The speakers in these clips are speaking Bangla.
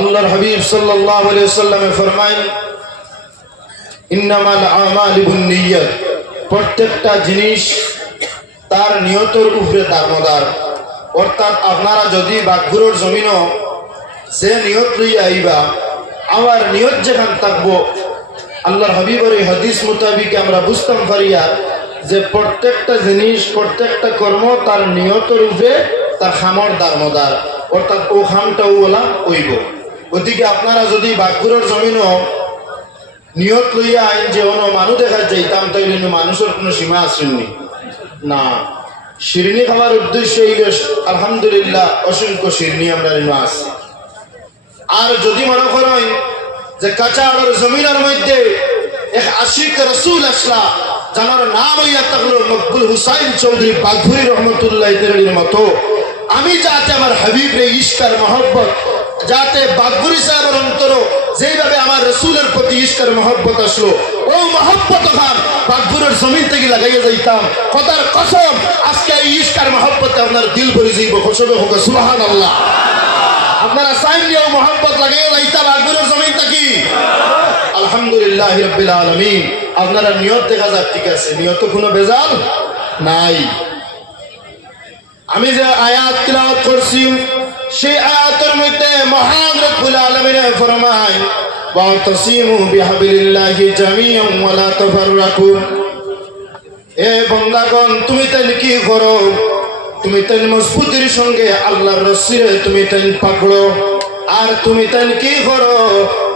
আল্লাহর হাবিব সাল্লাল্লাহু আলাইহি ওয়াসাল্লাম ফরমায়েন ইন্নামাল আমালু বিন্নিয়াত, প্রত্যেকটা জিনিস তার নিয়তের উপরে দারমদার। অর্থাৎ আপনারা যদি বাগগুরুর জমিনও যে নিয়ত লইয়া আইবা, আমার নিয়ত যেখান থাকবো, আল্লাহর হাবিবের এই হাদিস মোতাবিক আমরা বুঝতাম পারিয়া যে প্রত্যেকটা জিনিস প্রত্যেকটা কর্ম তার নিয়তের উপরে তার খামর দারমদার, অর্থাৎ ও খামটা ওলা ওইব। ওদিকে আপনারা যদি বাগগুরুর জমিনও নিয়ত লইয়া আইন যে অন্য মানুষ দেখা যাইতাম, তাইলে মানুষের কোনো সীমা আসেননি না। শিরনি খাওয়ার উদ্দেশ্য আলহামদুলিল্লাহ অসংখ্য শিরনি আমরা আছি। আর যদি মনে করেন যে কাঁচাড়ের জমিনের মধ্যে এক আশিক রসুল আসলা, যার নাম হইয়া থাকলো মকবুল হুসাইন চৌধুরী বাঘুরি রহমতুল্লাহ তেরের মতো, আমি যাতে আমার হাবিব রে ইশকার মহব্বত, যাতে বাঘুরি সাহেবের অন্তর যেভাবে আমার রসুলের প্রতি ইশকার মহব্বত আসলো, ও মহব্বত খান বাঘুরের জমিন থেকে লাগাইয়া যাইতাম। কথার কসম, আজকে এই ইশকার মহব্বতে আপনার দিল ভরে যাইব। কসবে হোক সুবহানাল্লাহ। আপনারা সাইন নিয়েও মহব্বত লাগাইয়া যাইতাম বাঘুরের জমিন থেকে। আলহামদুলিল্লাহ রাব্বিল আলামিন। আপনারা নিয়ত দেখা যাক, ঠিক আছে, নিয়ত কোনো বেজাল নাই। আমি যে আয়াত তিলাওয়াত করছি, সেই আয়াতের মধ্যে মহান রব্বুল আলামিন ফরমায় ওয়াতাসিমু বিহাবিলিল্লাহি জামিআন ওয়া লা তাফাররাকু। এ বান্দাগণ, তুমি তাই কি করো? তুমি তাই মজবুতির সঙ্গে আল্লাহর রশিরে তুমি তাই পাকড়ো। আর তুমি তাই কি করো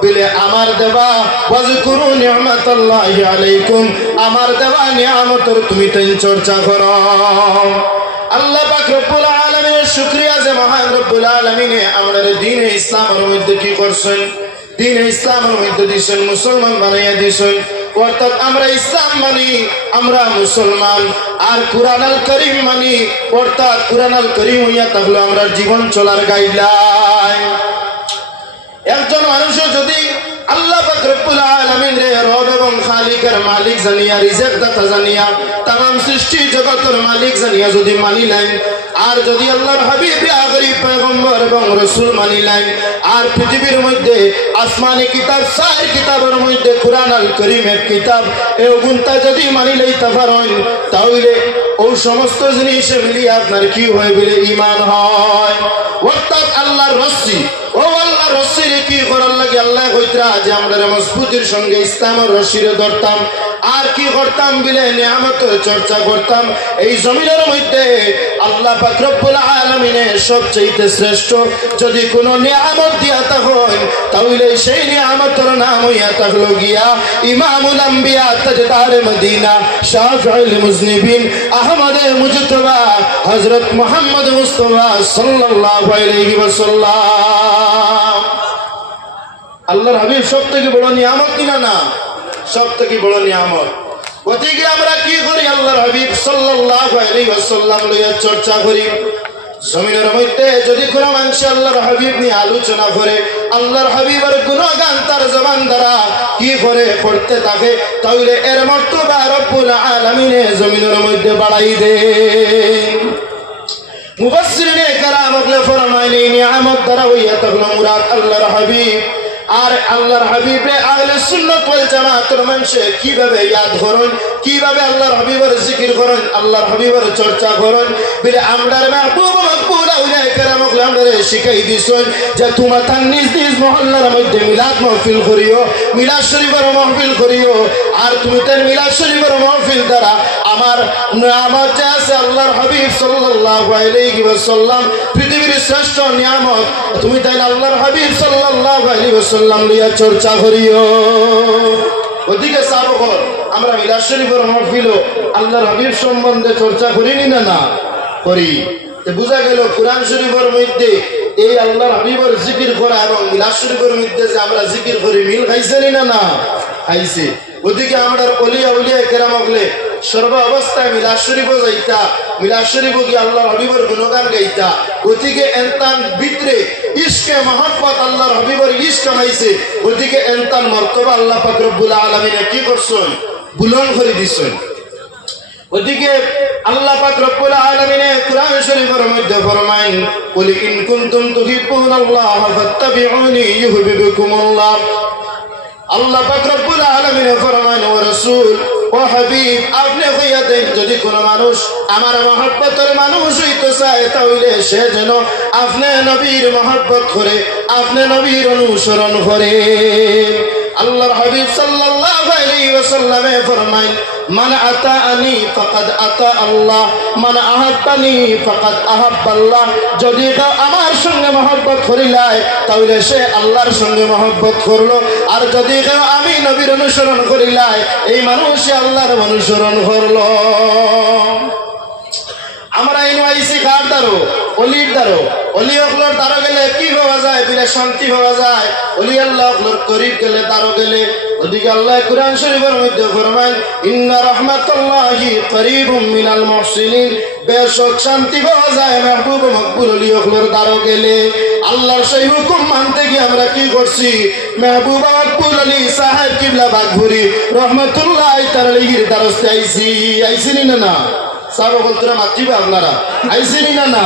বলে আমার দেওয়া ওয়াজকুরু নি'মাতাল্লাহি আলাইকুম, আমার দেওয়া নিয়ামতের তুমি তাই চর্চা করো। আল্লাহ পাক রব্বুল আলামিনের শুকরিয়া যে মহান রব্বুল আলামিন আমাদের দ্বীন ইসলামের মধ্যে কি করছেন, দ্বীন ইসলামের মধ্যে দিয়েছেন, মুসলমান বানাইয়া দিয়েছেন। অর্থাৎ আমরা ইসলাম মানি, আমরা মুসলমান। আর কুরআন আল কারীম মানি, অর্থাৎ কুরআন আল কারীম হইয়া থাকলো আমরা জীবন চলার গাইডলাইন। একজন মানুষও যদি আল্লাহ পাক রব্বুল আলামিন রে রব এবং খালিকের মালিক জানিয়া, রিজিক দাতা জানিয়া, तमाम সৃষ্টি জগতের মালিক জানিয়া যদি মানিলেন, আর যদি আল্লাহর হাবিব আখরি পয়গম্বর এবং রাসূল মানিলেন, আর পৃথিবীর মধ্যে আসমানি কিতাব চার কিতাবের মধ্যে কুরআন আল কারীম এক কিতাব, এই গুণটা যদি মানিলেই তাফারন, তাহলে ওই সমস্ত জিনিস মিলিয়ে আপনার কি হয় বলে ঈমান হয়। অর্থাৎ আল্লাহর রশি, ও আল্লাহর রশির কি করার লাগে? আল্লাহ কইতরা যে আমরা মজবুতির সঙ্গে ইসলামের রশিরে ধরতাম, আর কি করতাম বলে নিয়ামতের চর্চা করতাম। এই জমিনের মধ্যে আল্লাহ পাক রব্বুল আলামিনের সবচেয়ে শ্রেষ্ঠ যদি কোনো নিয়ামত দিয়া থাকেন, তাহলে সেই নিয়ামতের নাম হইয়া থাকলো গিয়া ইমামুল আম্বিয়া তাজদার মদিনা শাফিউল মুজনিবিন আহমদে মুজতবা হযরত মুহাম্মদ মুস্তাফা সাল্লাল্লাহু আলাইহি ওয়াসাল্লাম। আল্লাহর হাবিব সবথেকে বড় নিয়ামত কিনা না? সবথেকে বড় নিয়ামত। ওদিকে আমরা কি করি? আল্লাহর হাবিব সাল্লাল্লাহু আলাইহি ওয়াসাল্লাম লইয়া চর্চা করি। জমিনের মধ্যে যদি কোনো মানুষ আল্লাহর হাবিব নিয়ে আলোচনা করে, আল্লাহর হাবিবের গুণগান তার জবান দ্বারা কি করে পড়তে থাকে, তাহলে এর মর্তবা রব্বুল আলামিন জমিনের মধ্যে বাড়াই দেন। মুফাসসিরিনে কেরাম বলে ফরমায় এই নিয়ামত দ্বারা হইয়া থাকলো মুরাদ আল্লাহর হাবিব। আর আল্লাহর হাবিবে আহলে সুন্নাত ওয়াল জামাতের মানুষে কিভাবে ইয়াদ করেন, কিভাবে আল্লাহর হাবিবের জিকির করেন, আল্লাহর হাবিবের চর্চা করেন বলে আমরার মাহবুব মাকবুল আউলিয়া কেরাম আমরারে শিখাই দিছেন যে তোমরা তার নিজ নিজ মহল্লার মধ্যে মিলাদ মাহফিল করিও, মিলাদ শরীফের মাহফিল করিও। আর তুমি তার মিলাদ শরীফের মাহফিল দ্বারা আমার নিয়ামত যে আছে আল্লাহর হাবিব সাল্লাল্লাহু আলাইহি ওয়াসাল্লাম পৃথিবীর শ্রেষ্ঠ নিয়ামত, তুমি তাই আল্লাহর হাবিব সাল্লাল্লাহু আলাইহি ওয়াসাল্লাম লিয়া চর্চা করিও। ওদিকে সাবকর আমরা মিলাদ শরীফের মাহফিল আল্লাহর হাবিব সম্বন্ধে চর্চা করিনি না? না করি। তো বুঝা গেল কুরআন শরীফের মধ্যে এই আল্লাহর হাবিবের জিকির করা এবং মিলাদ শরীফের মধ্যে যে আমরা জিকির করি মিল খাইছে না? না খাইছে। ওদিকে আমরা ওলিয়া উলিয়া কেরাম বলে সর্ব অবস্থায় মিলাদ শরীফ যাইতা, মিলাদ শরীফ গিয়ে আল্লাহর হাবিবের গুণগান গাইতা। ওদিকে এনতান ভিতরে ইশকে মহব্বত আল্লাহর হাবিবের ইশক কামাইছে, ওদিকে এনতান মর্তবা আল্লাহ পাক রব্বুল আলামিন কি করছেন? বুলন্দ করে দিছেন। ওদিকে আল্লাহ পাক রব্বুল আলামিন কুরআন শরীফের মধ্যে ফরমায় কুল ইন কুনতুম তুহিব্বুনাল্লাহ ফাত্তাবিউনি ইউহিব্বুকুমুল্লাহ। আল্লাহ পাক রব্বুল আলামিন ফরমায় ও রাসূল ও হাবিব আপনি কইয়া দেন যদি কোন মানুষ আমার মহব্বতের মানুষ হইতে চায় তাহলে সে যেন আপনি নবীর মহব্বত করে আপনি নবীর অনুসরণ করে। আল্লাহর হাবিব সাল্লাল্লাহু আলাইহি ওয়াসাল্লাম ফরমায় মান আতাআনি ফাকাদ আতা আল্লাহ মান আহাব্বানি ফাকাদ আহাব্বাল্লাহ। যদি কেউ আমার সঙ্গে মহব্বত করিলায় তাহলে সে আল্লাহর সঙ্গে মহব্বত করলো, আর যদি কেউ আমি নবীর অনুসরণ করিলায় এই মানুষ আল্লাহর অনুসরণ করলো। আমরা এই আইসি কার দ্বারো অলির দ্বারো, অলি অকলর দ্বারো গেলে কি পাওয়া যায়? বিলে শান্তি পাওয়া যায়। অলি আল্লাহ অকলর করিব গেলে দ্বারো গেলে ওদিকে আল্লাহ কুরআন শরীফের মধ্যে ফরমান ইন্না রাহমাতাল্লাহি করিবুম মিনাল মুহসিনিন। বেশক শান্তি পাওয়া যায় মাহবুব মকবুল অলি অকলর দ্বারো গেলে। আল্লাহর সেই হুকুম মানতে গিয়ে আমরা কি করছি? মাহবুব মকবুল আলী সাহেব কিবলা বাগভুরি রহমাতুল্লাহি তাআলার দ্বারস্থ আইছি না সাহাবা বলতেরা মাতৃবা আপনারা আইসিনি না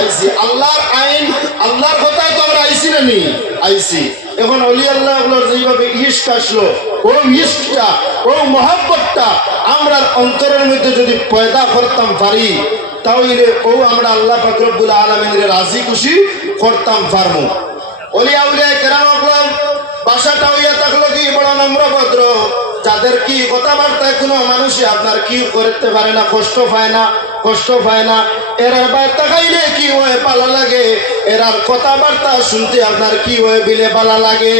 আইসি। আল্লাহর আইন আল্লাহর কথায় তো আমরা আইসি না নি আইসি। এখন অলি আল্লাহ যেভাবে ইশক আসলো ও ইশকটা ও মহব্বতটা আমরা অন্তরের মধ্যে যদি পয়দা করতাম পারি তাহলে ও আমরা আল্লাহ পাক রব্বুল আলামিনের রাজি খুশি করতাম পারবো। অলি আউলিয়া কেরাম বাসাটা হইয়া থাকলো কি বড় নম্র ভদ্র, যাদের কি কথাবার্তায় কোনো মানুষই আপনার কি করতে পারে না, কষ্ট পায় না। এরার বার্তা খাইলে কি হয় ভালো লাগে, এরার কথাবার্তা শুনতে আপনার কি হয় বিলে ভালো লাগে।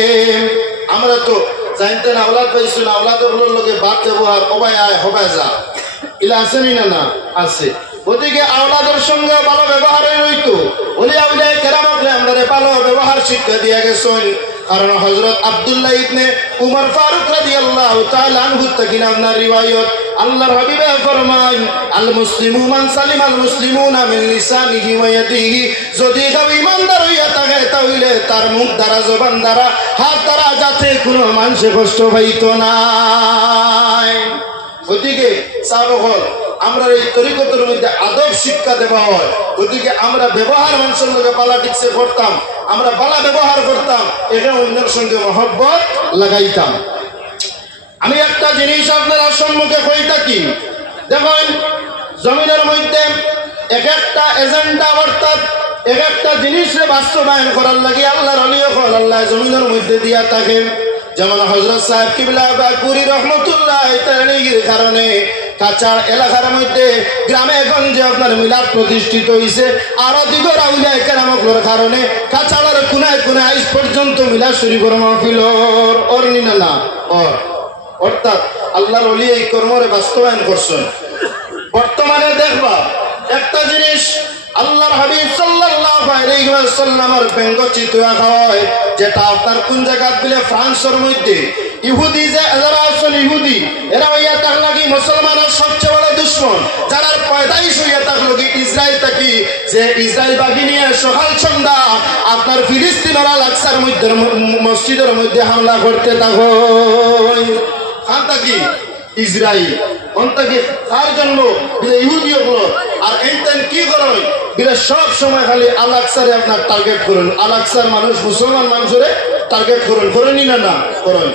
আমরা তো জানতেন আওলাদ পাইছো না, আওলাদের লোকে বাদ ব্যবহার হবাই আয় হবাই যা ইলা আসেনি না আছে। ওদিকে আওলাদের সঙ্গে ভালো ব্যবহারে রইতো ওলি আউলিয়া কেরামকে আমরা ভালো ব্যবহার শিক্ষা দিয়ে গেছেন। কারণ হযরত আব্দুল্লাহ ইবনে উমর ফারুক রাদিয়াল্লাহু তাআলা আনহু থেকে আপনার রিওয়ায়াত আল্লাহর হাবিব ফরমান আল মুসলিমু মান সালিম আল মুসলিমুনা মিন লিসানিহি ওয়া ইয়াদিহি। যদি কেউ ইমানদার হইয়া থাকে তাহলে তার মুখ দ্বারা জবান দ্বারা হাত দ্বারা যাতে কোনো মানুষ কষ্ট পাইতো না। ওদিকে সাহাবাগণ আমরা এই তরিকতের মধ্যে আদব শিক্ষা দেওয়া হয়, ওদিকে আমরা ব্যবহার মানুষের লগে পলিটিক্সে করতাম, আমরা বালা ব্যবহার করতাম, এটা অন্যের সঙ্গে মহব্বত লাগাইতাম। আমি একটা জিনিস আপনার সম্মুখে কই থাকি, দেখুন জমিনের মধ্যে এক একটা এজেন্ডা অর্থাৎ এক একটা জিনিসে বাস্তবায়ন করার লাগে আল্লাহর অলিও আল্লাহ জমিনের মধ্যে দিয়া থাকেন। যেমন হযরত সাহেব কিবলা বাগপুরি রহমতুল্লাহ তাআলার কারণে কাচার এলাকার মধ্যে গ্রামে গঞ্জে আপনার মিলাদ প্রতিষ্ঠিত হয়েছে। আরো দিগর আউলিয়া কেরামগুলোর কারণে কাচারের কোনায় কোনায় আজ পর্যন্ত মিলাদ শরীফের মাহফিল অর্নি না অর্থাৎ আল্লাহর ওলি এই কর্মরে বাস্তবায়ন করছেন। বর্তমানে দেখবা একটা জিনিস আল্লাহর হাবিব সাল্লাল্লাহু আলাইহি ওয়াসাল্লামের ব্যঙ্গচিত্র রাখা হয়, যেটা আপনার কোন জায়গা দিলে ফ্রান্সের মধ্যে ইহুদি যে যারা আছেন ইহুদি এরা হইয়া থাকলো কি মুসলমানের সবচেয়ে বড় দুশ্মন, যারা পয়দাইশ হইয়া থাকলো কি ইসরায়েল থাকি যে ইসরায়েল বাহিনী নিয়ে সকাল সন্ধ্যা আপনার ফিলিস্তিনের আকসার মধ্যে মসজিদের মধ্যে হামলা করতে থাকো। কার থাকি? ইসরায়েল। অন্তকে তার জন্য ইহুদি হলো আর এইটান কি করেন বিলে সব সময় খালি আল আকসারে আপনার টার্গেট করুন, আল আকসার মানুষ মুসলমান মানুষের টার্গেট করুন, করেনি না করেন।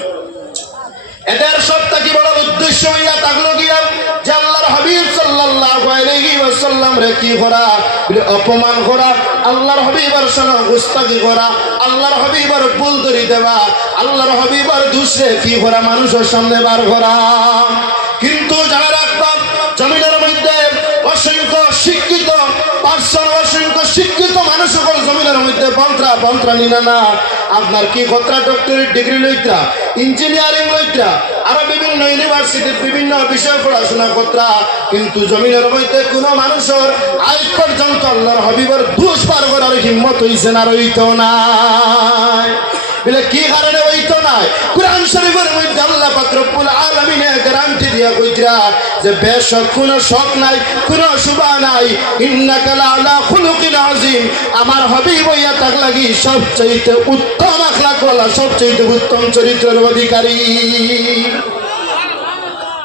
এদের সবটা কি বড় উদ্দেশ্য হইয়া থাকলো গিয়া যে আল্লাহর হাবিব সাল্লাল্লাহু আলাইহি ওয়াসাল্লাম রে কি করা বলে অপমান করা, আল্লাহর হাবিবের সঙ্গে গুস্তাখি করা, আল্লাহর হাবিবের ভুল ধরি দেওয়া, আল্লাহর হাবিবের দোষে কি করা মানুষের সামনে বার করা। কিন্তু যারা রাখতাম জমিনের মধ্যে অসংখ্য শিক্ষিত পার্সন, অসংখ্য শিক্ষিত মানুষ সকল জমিনের মধ্যে বন্ত্রা নিনা না আপনার কি কতরা ডক্টরেট ডিগ্রি লইত্রা, ইঞ্জিনিয়ারিং লইত্রা, আরো বিভিন্ন ইউনিভার্সিটির বিভিন্ন বিষয় পড়াশোনা কতরা, কিন্তু জমিনের মধ্যে কোনো মানুষের আজ পর্যন্ত আল্লাহর হাবিবের দোষ পার করার হিম্মত হইছে না, রইতো নাই। বলে কি কারণে হইতো নাই? কুরআন শরীফের মধ্যে আল্লাহ পাক রব্বুল আলামিন গ্যারান্টি দিয়া কইরা যে বেশক কোনো শক নাই, কোনো শুবা নাই, ইন্নাকা লাআলা খুলুকিন আযীম। আমার হাবিব হইয়া থাক লাগি সবচেয়ে উত্তম আখলাক ওয়ালা, সবচেয়ে উত্তম চরিত্রের অধিকারী।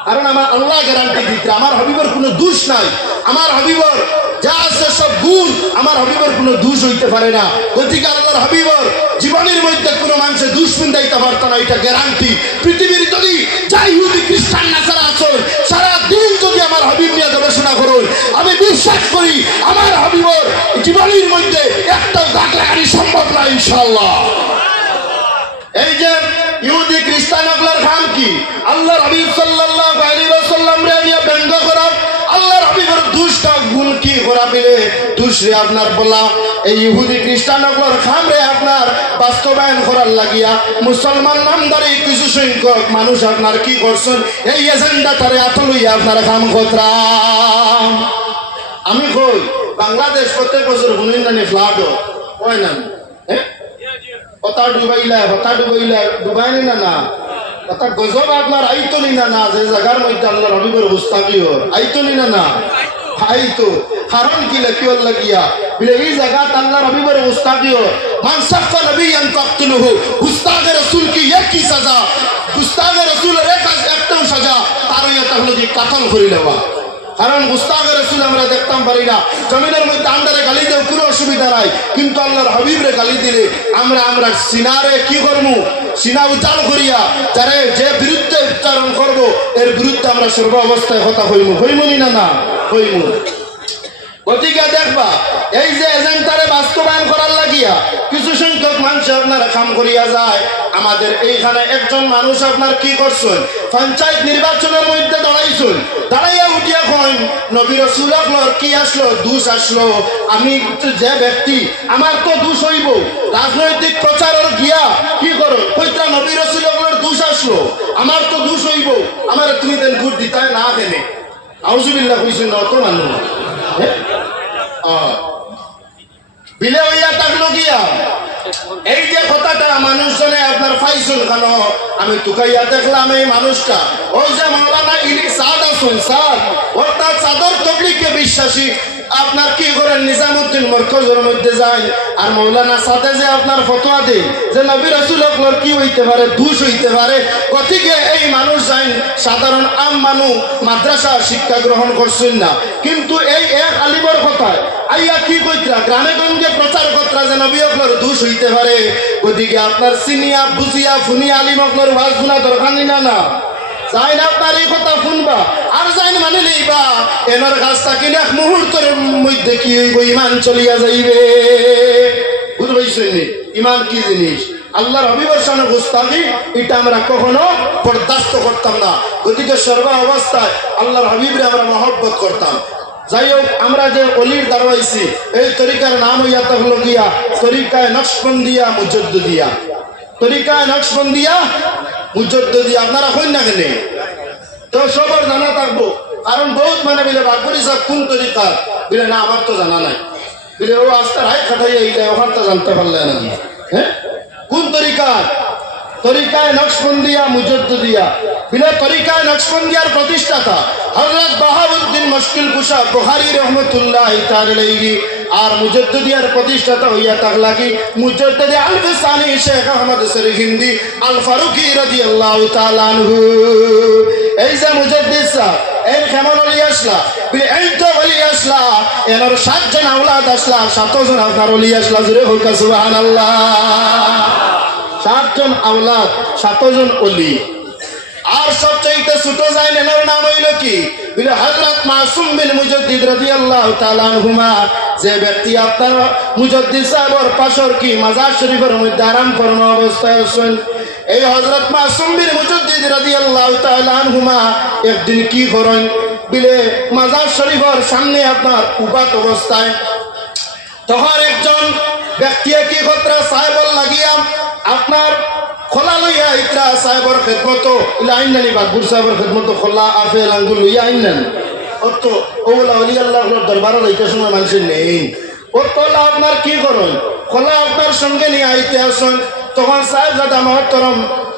কারণ আমার আল্লাহ গ্যারান্টি দিতে আমার হাবিবের কোনো দোষ নাই, আমার হাবিবর যা আছে সব গুণ আমার হাবিবর কোনো দোষ হইতে পারে না। গতিকে আল্লাহর হাবিবর জীবনের মধ্যে কোনো মানুষের দোষ পিন্দাইতে পারত না, এটা গ্যারান্টি। পৃথিবীর যদি যা ইহুদি খ্রিস্টান নাসারা আছেন সারা দিন যদি আমার হাবিব নিয়ে গবেষণা করুন, আমি বিশ্বাস করি আমার হাবিবর জীবনের মধ্যে একটাও দাগ লাগানি সম্ভব না ইনশাআল্লাহ। এই যে ইহুদি খ্রিস্টান আপনার খাম কি আল্লাহর হাবিব সাল্লাল্লাহু আলাইহি ওয়াসাল্লাম রে নিয়ে ব্যঙ্গ করা, আল্লাহর হাবিবের দুষ্টা গুণ কি করা পেলে দুসরে আপনার বলা এই ইহুদি খ্রিস্টান আপনার খাম রে আপনার বাস্তবায়ন করার লাগিয়া মুসলমান নামদারি কিছু সংখ্যক মানুষ আপনার কি করছেন এই এজেন্ডা তারে আতলইয়া আপনার খাম খতরাম। আমি কই বাংলাদেশ প্রত্যেক বছর হুনিনানি ফ্লাড হয় না, কথা ডুবাইলা ডুবাইনি না কথা গজব আপনার আইতনি না যে জায়গার মধ্যে আল্লাহর হাবিবের গুস্তাখি হয় আইতনি না আইতো কারণ কি লেখিওর লাগিয়া বলে এই জায়গাত আল্লাহর হাবিবের গুস্তাখি হয়। মান সাফা নবিয়ান তাকতুলহু, গুস্তাখে রাসূল কি একই সাজা, গুস্তাখে রাসূলের একটাও সাজা তার এটা হলো যে কাতল করে নেওয়া। কারণ গুস্তাখে রাসূল আমরা দেখতাম পারি না, জমিনের মধ্যে আন্দারে গালি দেও কোনো অসুবিধা নাই, কিন্তু আল্লাহর হাবিবরে গালি দিলে আমরা সিনারে কি করবো, সিনা উচ্চারণ করিয়া যারে যে বিরুদ্ধে উচ্চারণ করবো এর বিরুদ্ধে আমরা সর্ব অবস্থায় কথা হইমুনি না হইমু। গতিকে দেখবা এই যে এজেন্ডারে বাস্তবায়ন করার লাগিয়া কিছু সংখ্যক মানুষ আপনারা কাম করিয়া যায়। আমাদের এইখানে একজন মানুষ আপনার কি করছেন পঞ্চায়েত নির্বাচনের মধ্যে দাঁড়াইছেন, দাঁড়াইয়া উঠিয়া কইন নবী রাসূল আপনার কি আসলো দোষ আসলো, আমি যে ব্যক্তি আমার তো দোষ হইব, রাজনৈতিক প্রচারের গিয়া কি করো কইতা নবী রাসূল আপনার দোষ আসলো আমার তো দোষ হইব, আমার তুমি দেন ভোট দিতে না কেনে আউযুবিল্লাহ কইছেন না তো মানুষ বিলে হইয়া থাকলো গিয়া এই যে কথাটা মানুষজনে আপনার পাইছেন কেন আমি তুকাইয়া দেখলাম এই মানুষটা ওই যে মাওলানা সাদ আছেন সাদ অর্থাৎ সাদর তবলিগকে বিশ্বাসী আপনার কি করেন নিজামুদ্দিন মরকজের মধ্যে যায় আর মাওলানা সাদে যে আপনার ফতোয়া দেন যে নবী রাসূল আপনার কি হইতে পারে দোষ হইতে পারে। গতিকে এই মানুষ যাইন সাধারণ আম মানুষ মাদ্রাসা শিক্ষা গ্রহণ করছেন না, কিন্তু এই এক আলিমর কথায় আইয়া কি কইতরা গ্রামে গঞ্জে প্রচার করতরা যে নবী আপনার দোষ হইতে পারে। গতিকে আপনার সিনিয়া বুঝিয়া ফুনিয়া আলিম আপনার ওয়াজ শোনা দরকার না যাইন আপনার এই কথা শুনবা আর যাইন মানে লইবা এনার কাছ থেকে এক মুহূর্তের মধ্যে কি হইব ইমান চলিয়া যাইবে। বুঝবাইছেন ইমান কি জিনিস, আল্লাহর হাবিবের সামনে গুস্তাখি এটা আমরা কখনো বরদাস্ত করতাম না। গতিকে সর্ব অবস্থায় আল্লাহর হাবিবরে আমরা মহব্বত করতাম। যাই হোক আমরা যে অলির দাঁড়াইছি এই তরিকার নাম হইয়া হলো গিয়া তরিকায় নকশবন্দিয়া মুজাদ্দিদিয়া, তরিকায় নকশবন্দিয়া মুজাদ্দিদিয়া আপনারা কইন না কেন তো সবার জানা থাকবো, কারণ বহুত মানে বিলে বাকরি সাহেব কোন তরিকার বিলে না আমার তো জানা নাই, বিলে ও আস্তে রায় খাটাইয়া এইটা ওখান তো জানতে পারলে না। হ্যাঁ কোন তরিকার তরিকায় নকশবন্দিয়া মুজাদ্দিদিয়া বিলে তরিকায় নকশবন্দিয়ার প্রতিষ্ঠাতা হযরত বাহাউদ্দিন মুশকিল কুশা বুখারী রাহমাতুল্লাহি তাআলা আলাইহি আর মুজাদ্দিদিয়ার প্রতিষ্ঠাতা হইয়া থাকলা কি মুজাদ্দিদ আল ফিসানি শেখ আহমদ সরহিন্দি আল ফারুকি রাদিয়াল্লাহু তাআলা আনহু। এই যে মুজাদ্দিদ সাহেব এর কেমন ওলি আসলা বিলে এই তো ওলি আসলা এনার 7 জন আওলাদ আসলা 7 জন আপনার ওলি আসলা জুরে হোক সুবহানাল্লাহ। 7 জন আওলাদ 7 জন ওলি আর সবচেয়ে ছোট যায় এনার নাম হইল কি বিলে হযরত মাসুম বিন মুজাদ্দিদ রাদিয়াল্লাহু তাআলা আনহুমা। যে ব্যক্তি আপনার মুজাদ্দিদ সাহেবের পাশর কি মাজার শরীফের মধ্যে আরাম ফরমা অবস্থায় আছেন এই হযরত মাসুম বিন মুজাদ্দিদ রাদিয়াল্লাহু তাআলা আনহুমা একদিন কি করেন বিলে মাজার শরীফের সামনে আপনার উবাত অবস্থায় তখন একজন ব্যক্তি কি কতরা সাহেবর লাগিয়া আপনার খোলা লইয়া ইতরা সাহেবর খেদমত লাইন নানি বাকবুর সাহেবর খেদমত খোলা আপেল আঙ্গুর লইয়া আইন নেন অত ওগুলা অলি আল্লাহর দরবারে লইতে সময় মানুষের নেই ও তোলা আপনার কি করেন খোলা আপনার সঙ্গে নিয়ে আইতে আসেন তখন সাহেবজাদা মহতরম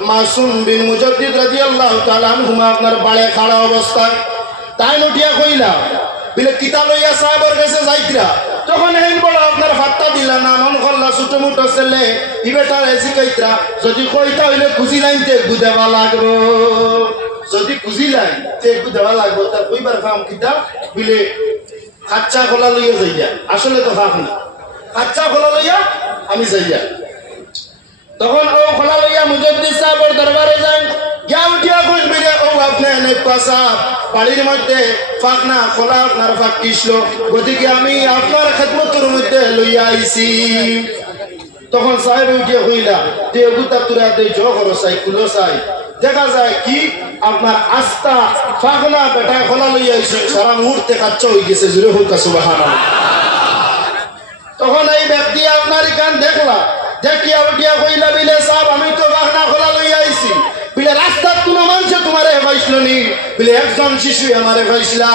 মাসুম বিন মুজাদ্দিদ রাদিয়াল্লাহু তাআলা আনহুমা আপনার বাড়ে খাড়া অবস্থায় তাই উঠিয়া কইলা বিলে কিতা লইয়া সাহেবের কাছে যাইতরা তখন হেন বড় আপনার ফাত্তা দিলা না মন করলা ছোট মোটো ছেলে ই বেটার এসি কইতরা যদি কইতা হইলে খুঁজি লাইনতে গুদেবা লাগবো যদি খুঁজি লাইন তে গুদেবা লাগবো তার কইবার কাম কিতা বিলে খাচ্চা খোলা লইয়া যাইয়া, আসলে তো ফাঁক না, খাচ্চা খোলা লইয়া আমি যাইয়া। তখন ও খোলা লইয়া মুজাদ্দিদ সাহেবের দরবারে যান, গিয়া উঠিয়া কইবে ও আপনি অনেক পাসাব বাড়ির মধ্যে ফাঁক না খোলা, আপনার ফাঁক কিসলো, গতিকে আমি আপনার খেদমতের মধ্যে লইয়া আইছি। তখন সাহেব উঠিয়া কইলা যে গুতা তুরা দে জো করো চাই কুলো চাই, দেখা যায় কি আপনার আস্থা ফাঁক না বেটা খোলা লইয়া আইছে, সারা মুহূর্তে কাচ্চা হয়ে গেছে, জুড়ে হোক সুবহানাল্লাহ। তখন এই ব্যক্তি আপনার কান দেখলা, দেখিয়া উঠিয়া কইলা বিলে সাহেব আমি তো ফাঁক না খোলা লইয়া আইছি, বিলে রাস্তার কোনো মানুষ তোমারে হেফাইছিল নি, বিলে একজন শিশু আমারে হেফাইছিলা,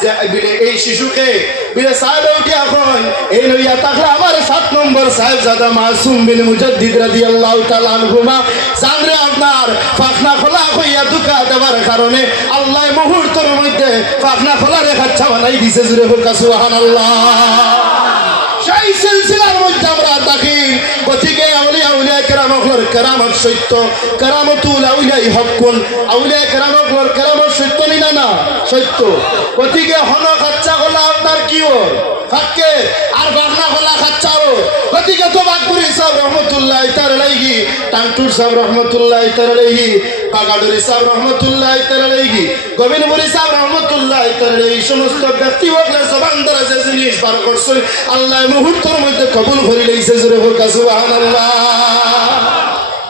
যে বিলে এই শিশুকে বিলে সাহেব উঠিয়া কই এই লইয়া তাকলা আমার 7 নম্বর সাহেবজাদা মাসুম বিন মুজাদ্দিদ রাদিয়াল্লাহু তাআলা আনহুমা জানরে আপনার ফাঁকনা খোলা কইয়া দুকা দেওয়ার কারণে আল্লাহ মুহূর্তের মধ্যে ফাঁকনা খোলা রেখাচ্ছা বানাই দিছে, জুড়ে হোক সুবহানাল্লাহ। সেই সিলসিলার মধ্যে আমরা থাকি, গতিকে আউলিয়া উলিয়া কেরামর কেরামত সত্য, কেরামতুল আউলিয়াই হকুন, আউলিয়া কেরামর কেরামত সত্য নিনা না সত্য। গতিকে হন খাচ্চা খোলা আপনার কি ওর ফাঁকে আর বাগনা খোলা খাচ্চাও, গতিকে তো বাগপুরি সাহেব রহমতুল্লাহ তার লাইগি, টাঙ্টুর সাহেব রহমতুল্লাহ তার লাইগি, বাগাডুরি সাহেব রহমতুল্লাহ তার লাইগি, গোবিন্দপুরি সাহেব রহমতুল্লাহ তার এই সমস্ত ব্যক্তি হকলে জবান দ্বারা যে জিনিস বার করছে আল্লাহ মুহূর্তের মধ্যে কবুল করে লইছে, জোরে হোক সুবহানাল্লাহ।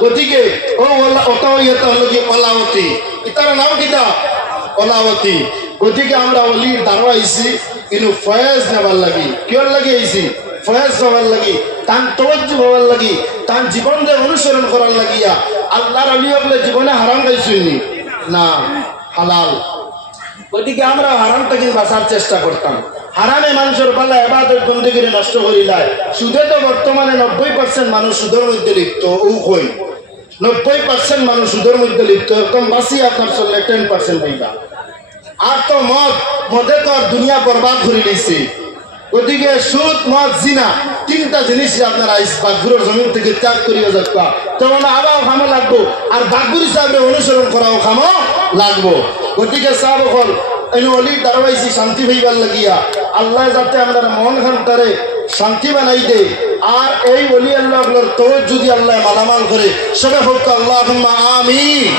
গতিকে ও ওটা ইয়েটা হলো কি অলাওতি, ইতার নাম কিটা অলাওতি। গতিকে আমরা অলির দ্বারা আইছি কিন্তু ফয়েজ নেবার লাগি, কিয়র লাগি আইছি ফয়েজ হবার লাগি, তান তওয়াজ্জু হবার লাগি, তান জীবন যে অনুসরণ করার লাগিয়া। আল্লাহর অলি হলে জীবনে হারাম খাইছুনি না, হালাল। গতিকে আমরা হারামটা কিন্তু বাঁচার চেষ্টা করতাম, হারামে মানুষের পালা ইবাদত বন্দেগী নষ্ট করিলায়। সুদে তো বর্তমানে 90% মানুষ সুদের মধ্যে লিপ্ত, ও কই 90% মানুষ সুদের মধ্যে লিপ্ত, একদম বাঁচি আপনার চললে 10% হইবা। আর তো মদে তো আর দুনিয়া বরবাদ করে নিয়েছে। গতিকে সুদ মদ জিনা 3টা জিনিস আপনার আইস বাগগুলোর জমিন থেকে ত্যাগ করিয়া যাবা, তখন আবার খামো লাগবো, আর বাগগুর হিসাবে অনুসরণ করাও খামো লাগবো। গতিকে সাহেব হল অলির দারবাইছি শান্তি হইবার লাগিয়া, আল্লাহ যাতে আমরা মন ঘন্টারে শান্তি বানাই দে। আর এই অলি আল্লাহর তোর যদি আল্লাহ মালামাল করে সবে হোক আল্লাহুম্মা আমিন।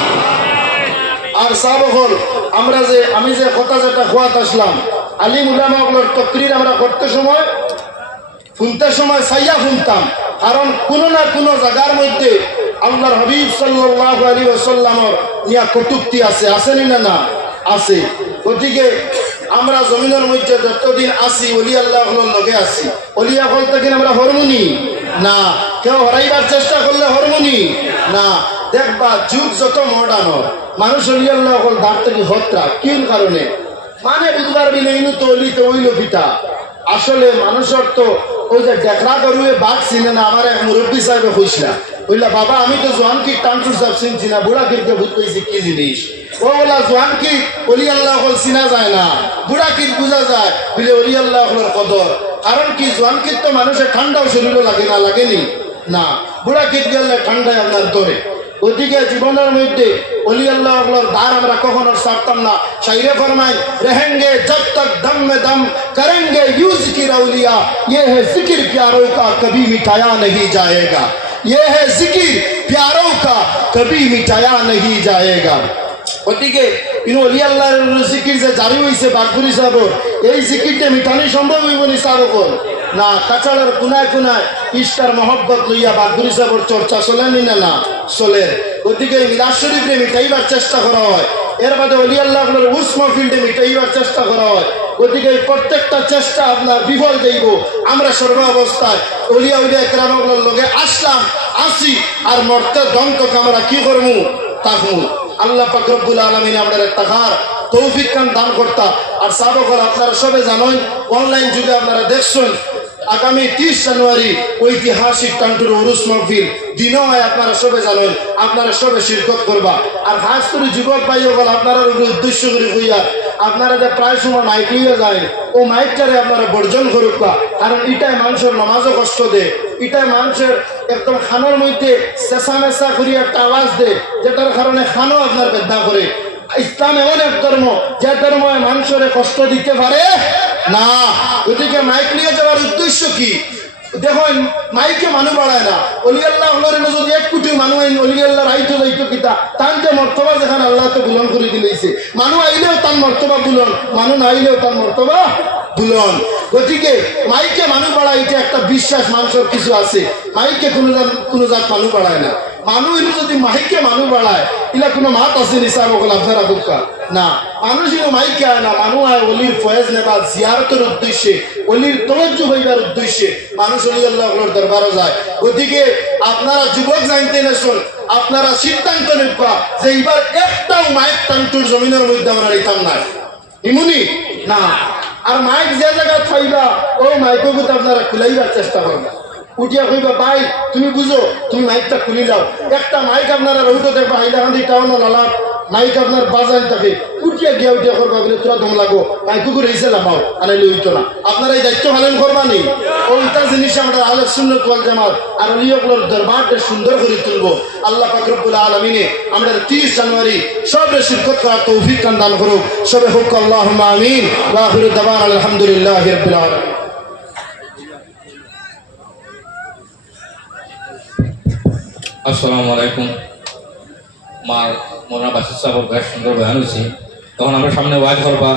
আর সাহেব হল আমরা যে আমি যে কথা যেটা খোয়াত আসলাম, আলিম উলামাগুলোর তকরির আমরা করতে সময় শুনতে সময় সাইয়া শুনতাম, কারণ কোনো না কোনো জায়গার মধ্যে আল্লাহর হাবিব সাল্লাল্লাহু আলাইহি ওয়াসাল্লামের নিয়া কটূক্তি আছে, আসেনি না না আছে। গতিকে আমরা জমিনের মধ্যে যতদিন আসি অলি আল্লাহর লগে আসি, অলিয়া বলতে কিনা আমরা হরমোনি না, কেউ হরাইবার চেষ্টা করলে হরমোনি না। দেখবা যুগ যত মডার্ন মানুষ অলি আল্লাহ হল দাঁড় থেকে হত্রা কিন কারণে মানে বুধবার দিলে ইনু তো অলি তো ওইল পিতা। আসলে মানুষের তো ওই যে দেখরা করুয়ে বাঘ চিনে না। আমার এক মুরব্বী সাহেবে কইসলা, বললা বাবা আমি তো জোয়ানকি টানটুর সাহেব চিনছি না, বুড়া কিরকে ভূত পেয়েছি কি জিনিস। ও বলা জোয়ানকি অলি আল্লাহ হল চিনা যায় না, বুড়া কির বোঝা যায় বলে অলি আল্লাহ হলের কদর। কারণ কি জোয়ানকির তো মানুষের ঠান্ডাও শরীরও লাগে না, লাগেনি না, বুড়া কির গেলে ঠান্ডায় আপনার ধরে। ওদিকে জীবনের মধ্যে অলি আল্লাহর দ্বার আমরা কখনো ছাড়তাম না। শাইরে ফরমায় रहेंगे जब तक दम में दम करेंगे यूं जिक्र औलिया, ये है जिक्र प्यारों का कभी मिटाया नहीं जाएगा, ये है जिक्र प्यारों का कभी मिटाया नहीं जाएगा। ওদিকে ইনো অলি আল্লাহর জিকির যে জারি হইছে বাগপুরি সাহেব, এই জিকিরটা মিটানো সম্ভব হইব নি সাহেব না। কাছাড়ের কোনায় কোনায় ইশকার মহব্বত লইয়া বাগপুরি সাহেবের চর্চা চলেনি না না চলে। ওদিকে মিলাদ শরীফে মিটাইবার চেষ্টা করা হয়, এর বাদে অলি আল্লাহর উর্স মাহফিলটা মিটাইবার চেষ্টা করা হয়। ওদিকে প্রত্যেকটা চেষ্টা আপনার বিফল দেব। আমরা সর্ব অবস্থায় অলিয়া উলিয়া কেরামগুলোর লগে আসলাম আসি, আর মর্তে দন্তকে আমরা কি করবো তাকমু। আল্লাহ পাক রব্বুল আলামিন আমাদের তাকার তৌফিক কান দান করতা। আর সাবকর আপনারা সবে জানেন, অনলাইন যুগে আপনারা দেখছেন আগামী 30 জানুয়ারি ঐতিহাসিক টাঙ্টুর উরুস মাহফিল দিনও হয়, আপনারা সবে জানেন, আপনারা সবে শিরকত করবা। আর খাস করে যুবক ভাই হল আপনারা উদ্দেশ্য করে হইয়া আপনারা যে প্রায় সময় মাইক লইয়া যায়, ও মাইকটারে আপনারা বর্জন করুকা। কারণ এটাই মানুষের নামাজও কষ্ট দেয়, এটাই মানুষের একদম খানোর মধ্যে চেঁচা মেচা করি একটা আওয়াজ দেয়, যেটার কারণে খানো আপনার বেদনা করে। ইসলাম এমন এক ধর্ম যে ধর্ম মানুষের কষ্ট দিতে পারে না। ওদিকে মাইক নিয়ে যাওয়ার উদ্দেশ্য কি? দেখুন মাইকে মানুষ বাড়ায় না। অলি আল্লাহ যদি 1 কোটি মানুষ আইন অলি আল্লাহ রাইতো যাইতো কিতা তার যে মর্তবা যেখানে আল্লাহ তো বুলন করে দিলেছে, মানুষ আইলেও তার মর্তবা বুলন, মানুষ না আইলেও তার মর্তবা বুলন। গতিকে মাইকে মানুষ বাড়ায় এটা একটা বিশ্বাস মানুষের কিছু আছে। মাইকে কোনো জাত মানুষ বাড়ায় না। মানুষ যদি মাইকে মানুষ বাড়ায় এলা কোনো মাত আছে নিসাব ওগুলো আপনারা বুকা না। মানুষ মাইকে আয় না, মানুষ আয় অলির ফয়েজ নেবার জিয়ারতের উদ্দেশ্যে, অলির তওয়াজ্জুহ হইবার উদ্দেশ্যে মানুষ অলি আল্লাহর দরবারে যায়। গতিকে আপনারা যুবক জানতে নেছেন, আপনারা সিদ্ধান্ত নিবা যে এইবার একটাও মাইক টানটুর জমিনের মধ্যে আমরা নিতাম না, ইমুনি না। আর মাইক যে জায়গা থাইবা ও মাইকও কিন্তু আপনারা খুলাইবার চেষ্টা করবেন। উঠিয়া কইবা ভাই তুমি বুঝো, তুমি মাইকটা খুলি দাও। একটা মাইক আপনারা রৌটো দেখবা হাইলাকান্দি টাউন নালা মাইক আপনার বাজান থাকে, উঠিয়া গিয়া উঠিয়া করবা বলে তোরা দম লাগো মাইকু করে এসে লামাও আনাইলে হইতো না। আপনারা এই দায়িত্ব পালন করবা নি। ওইটা জিনিস আমরা আহলে সুন্নাত ওয়াল জামাত আর ওলিয়াগুলোর দরবারটা সুন্দর করে তুলবো। আল্লাহ পাক রব্বুল আলামিনে আমরা 30 জানুয়ারি সবে শিরকত করার তৌফিক দান করুক। সবে হোক আল্লাহুম্মা আমিন। ওয়া আখিরু দাওয়ানা আলহামদুলিল্লাহি রাব্বিল আলামিন। আসসালামু আলাইকুম। মার মোনা বাসির সাহেব সুন্দর বয়ান হয়েছে। তখন আমরা সামনে ওয়াজ করবা